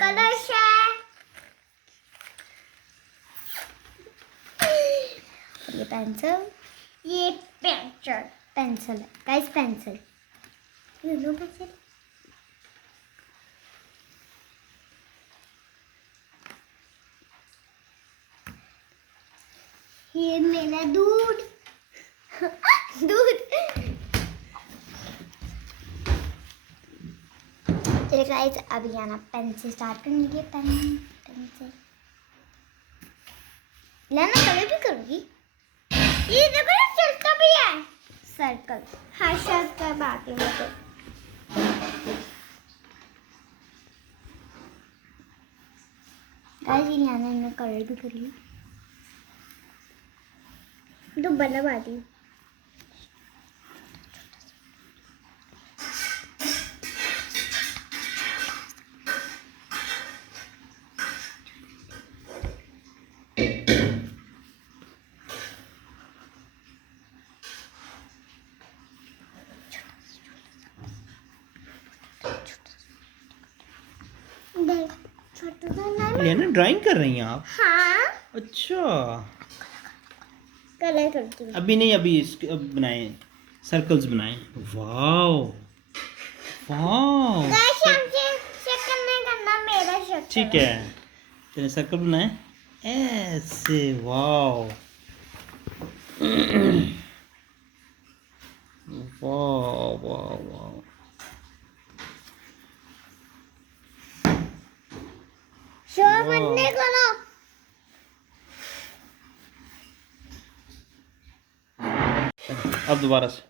Colours है। ये pencil, ये पेंसिल है गाइस, पेंसिल। ये लो पेंसिल। ये मेरा दूध दूध। चलिए गाइस, अब याना पेन से स्टार्ट करेंगे। पेन से लेना, कलर भी करूँगी। ये देखो सर्कल भी है, सर्कल। हाँ सर्कल बाकी में तो गाइस याना ने कलर भी कर लिया। तो बना बाती छोटा सा लेना ड्राइंग कर रही हैं आप? हाँ अच्छा, कलर करती हूँ। अभी नहीं, अभी अब बनाए, सर्कल्स बनाए। वाओ वाओ, गाइस हमसे शक्ल नहीं करना, मेरा शक्ल। ठीक है, चलिए सर्कल बनाए ऐसे। Wow wow wow wow. शोर मत नहीं करो। अब दोबारा से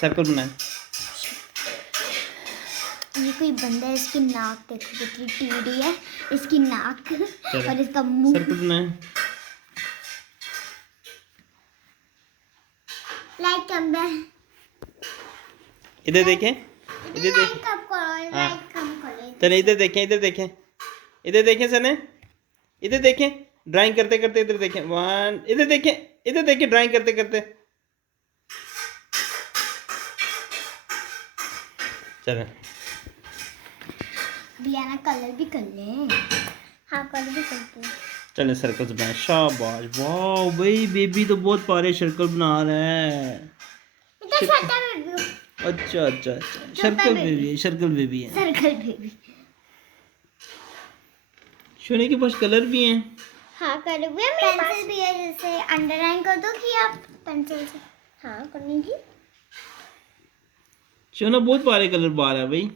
सर्कल बनाए। ये कोई बंदा है, इसकी नाक देखो कितनी टेढ़ी है, इसकी नाक और इसका मुंह। सर्कल बनाए। लाइक कम है, इधर देखें, इधर लाइक देखें। कम करो, हाँ। लाइक कम करो। चलिए इधर देखें, इधर देखें, इधर देखें सने, इधर देखें, ड्राइंग करते करते इधर देखें। वन, इधर देखें, इधर देखें, ड्राइंग करते करते। चलो बियाना कलर भी कर ले। हाँ कलर भी करते हैं। चले सर्कल्स बनाए। शाबाश, वाह भाई, बेबी तो बहुत प्यारे सर्कल बना रहा है। इतना छोटा बेबी हूँ। अच्छा अच्छा अच्छा, सर्कल बेबी है, सर्कल बेबी है। Circle baby. सोने के पास कलर भी हैं। हाँ कलर भी है, पेंसिल भी है। जैसे अंडरलाइन कर दो कि आप पेंसिल से। हाँ करने की। सोना बहुत प्यारे कलर बार है भाई।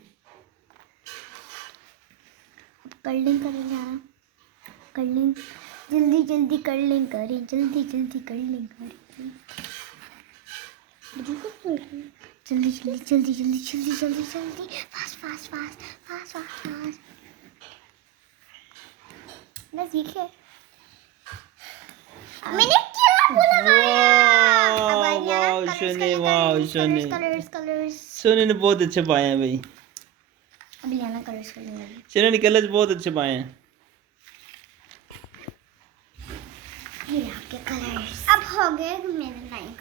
कर्लिंग करेंगे। हाँ कर्लिंग, जल्दी जल्दी कर्लिंग करें, जल्दी जल्दी कर्लिंग करें। जल्दी जल्दी जल्दी जल्दी जल्दी जल्दी जल्दी, fast fast fast fast fast fast. बस ये है। मैंने क्या वाह सोने, वाह सोने, कलर्स कलर्स। सोने ने बहुत अच्छे पाए हैं भाई। अब लियाना कलर्स करेंगे। सोने ने कलर्स बहुत अच्छे पाए हैं। ये आपके कलर्स अब हो गए मेरे लाइन।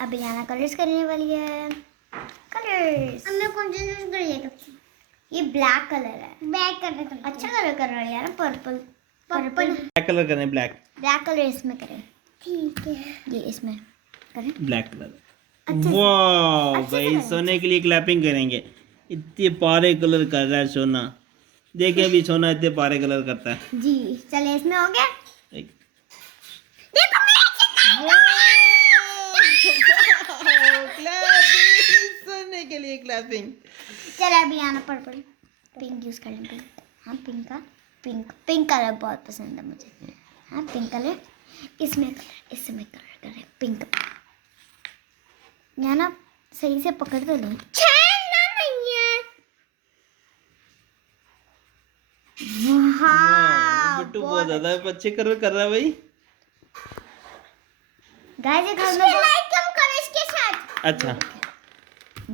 अब लियाना कलर्स करने वाली है। कलर्स अब मैं कौन सा यूज करिएगा? ये ब्लैक कलर है। ब्लैक कलर अच्छा कलर कर रहा है यार। पर्पल पर्पल ब्लैक कलर करें, ब्लैक। ब्लैक कलर इसमें करें। ठीक है, ये इसमें करें ब्लैक कलर। अच्छे से। वाह अच्छे से भाई, करें। सोने के लिए क्लैपिंग करेंगे। इतने पारे कलर कर रहा है सोना। देखे अभी सोना इतने पारे कलर करता है। जी चलिए, इसमें हो गया। एक- देखो सोने के लिए क्लैपिंग। चलो अभी आना पर्पल पिंक यूज कर लेंगे। हाँ पिंक का, पिंक कलर बहुत पसंद है मुझे। हाँ पिंक कलर इसमें कलर करें पिंक। यहाँ ना सही से पकड़ तो लो, छेड़ना नहीं है। वाह, बिट्टू बहुत ज्यादा अच्छे कलर कर रहा है भाई। गाइस घर में लाइक कम करो इसके साथ। अच्छा,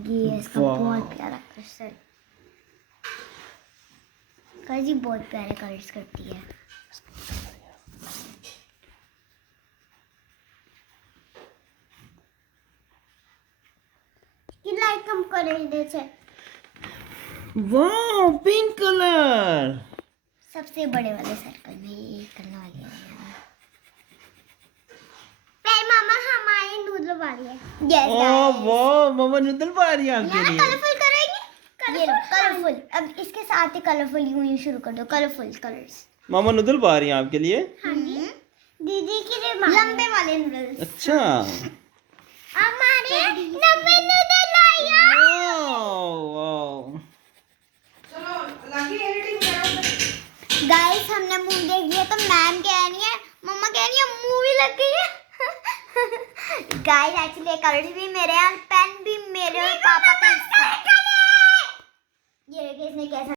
ये इसका बहुत प्यारा कलर। गाइस ये बहुत प्यारे कलर्स करती है। ये लाइक कम करो इधर से। वाह पिंक कलर। सबसे बड़े वाले सर्कल में ये करने वाली है फिर मामा हमारे नूडल वाली है। यस ओह वाह, मामा नूडल पा रही है आपके लिए। कलरफुल करेंगे, ये लो कलरफुल। अब इसके साथ ही कलरफुल यूं ही शुरू कर दो, कलरफुल कलर्स। मामा नूडल पा रही है आपके लिए। हाँ जी, दीदी के लिए लंबे वाले नूडल्स। अच्छा, हमारे लंबे नूडल आया। वाह। गाइस हमने मूवी देख लिया, तो मैम कह रही है, मम्मा कह रही है मूवी लग गई है। गाइस एक्चुअली कलर्स भी मेरे हैं, पेन भी मेरे और पापा का। ये देखिए इसने कैसा